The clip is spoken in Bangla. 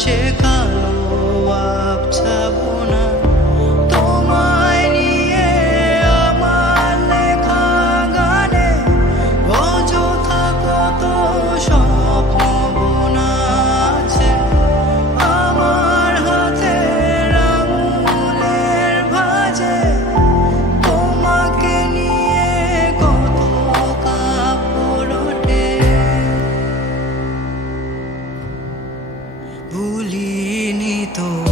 আকাশে কালো আবছা বোনা তোমায় নিয়ে আমার লেখা গানে অযথা কত স্বপ্ন বোনা আছে আমার হাতের আঙুলের ভাঁজে তোমাকে নিয়ে কত কাপড় ওঠে ভুলিনি তো